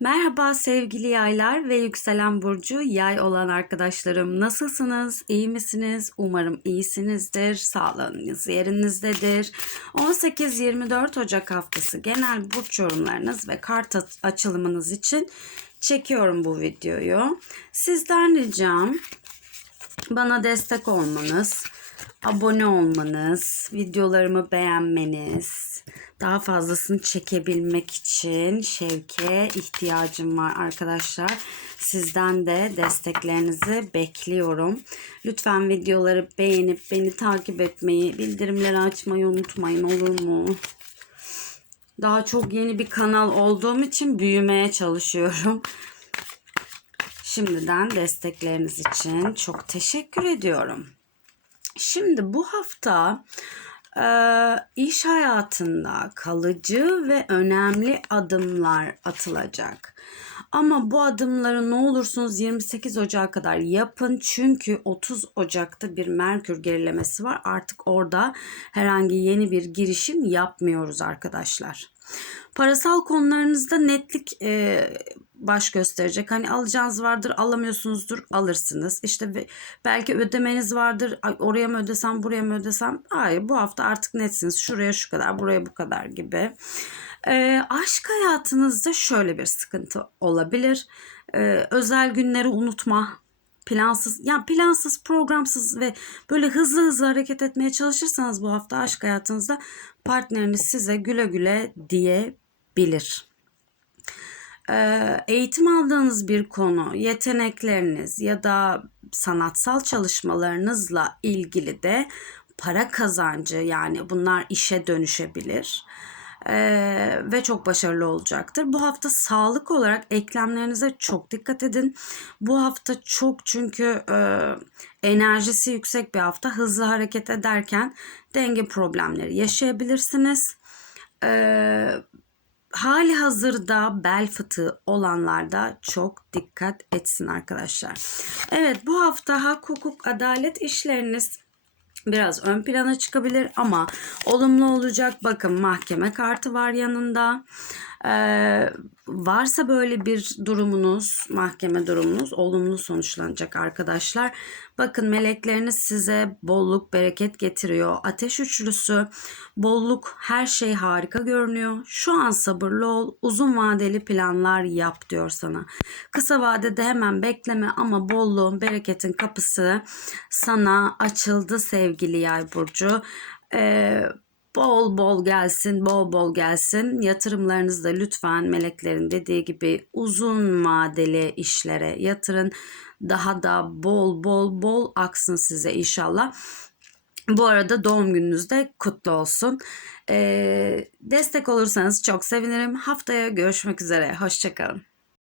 Merhaba sevgili yaylar ve yükselen burcu yay olan arkadaşlarım. Nasılsınız? İyi misiniz? Umarım iyisinizdir. Sağlığınız yerinizdedir. 18-24 Ocak haftası genel burç yorumlarınız ve kart açılımınız için çekiyorum bu videoyu. Sizden ricam bana destek olmanız, abone olmanız, videolarımı beğenmeniz, daha fazlasını çekebilmek için Şevke ihtiyacım var arkadaşlar. Sizden de desteklerinizi bekliyorum. Lütfen videoları beğenip beni takip etmeyi, bildirimleri açmayı unutmayın olur mu? Daha çok yeni bir kanal olduğum için büyümeye çalışıyorum. Şimdiden destekleriniz için çok teşekkür ediyorum. Şimdi bu hafta e, iş hayatında kalıcı ve önemli adımlar atılacak. Ama bu yapın ne olursunuz 28 Ocak'a kadar yapın. Çünkü 30 Ocak'ta bir Merkür gerilemesi var. Artık orada herhangi yeni bir girişim yapmıyoruz arkadaşlar. Parasal konularınızda netlik e, baş gösterecek. Hani alacağınız vardır, alamıyorsunuzdur, alırsınız. İşte belki ödemeniz vardır. Ay, oraya mı ödesem, buraya mı ödesem? Hayır, bu hafta artık netsiniz. Şuraya şu kadar, buraya bu kadar gibi. E, aşk hayatınızda şöyle bir sıkıntı olabilir. E, özel günleri unutma, plansız yani plansız programsız ve böyle hızlı hızlı hareket etmeye çalışırsanız bu hafta aşk hayatınızda partneriniz size güle güle diyebilir. Eğitim aldığınız bir konu, yetenekleriniz ya da sanatsal çalışmalarınızla ilgili de para kazancı yani bunlar işe dönüşebilir. Ee, ve çok başarılı olacaktır. Bu hafta sağlık olarak eklemlerinize çok dikkat edin. Bu hafta çok çünkü e, enerjisi yüksek bir hafta. Hızlı hareket ederken denge problemleri yaşayabilirsiniz. Ee, hali hazırda bel fıtığı olanlarda çok dikkat etsin arkadaşlar. Evet bu hafta hak, hukuk, adalet işleriniz biraz ön plana çıkabilir ama olumlu olacak. Bakın mahkeme kartı var yanında. Ee, varsa böyle bir durumunuz, mahkeme durumunuz olumlu sonuçlanacak arkadaşlar. Bakın melekleriniz size bolluk, bereket getiriyor. Ateş üçlüsü, bolluk, her şey harika görünüyor. Şu an sabırlı ol, uzun vadeli planlar yap diyor sana. Kısa vadede hemen bekleme ama bolluğun, bereketin kapısı sana açıldı sevgili yay burcu. Ee, bol bol gelsin, bol bol gelsin. Yatırımlarınızı da lütfen meleklerin dediği gibi uzun vadeli işlere yatırın. Daha da bol bol bol aksın size inşallah. Bu arada doğum gününüz de kutlu olsun. Ee, destek olursanız çok sevinirim. Haftaya görüşmek üzere. Hoşçakalın.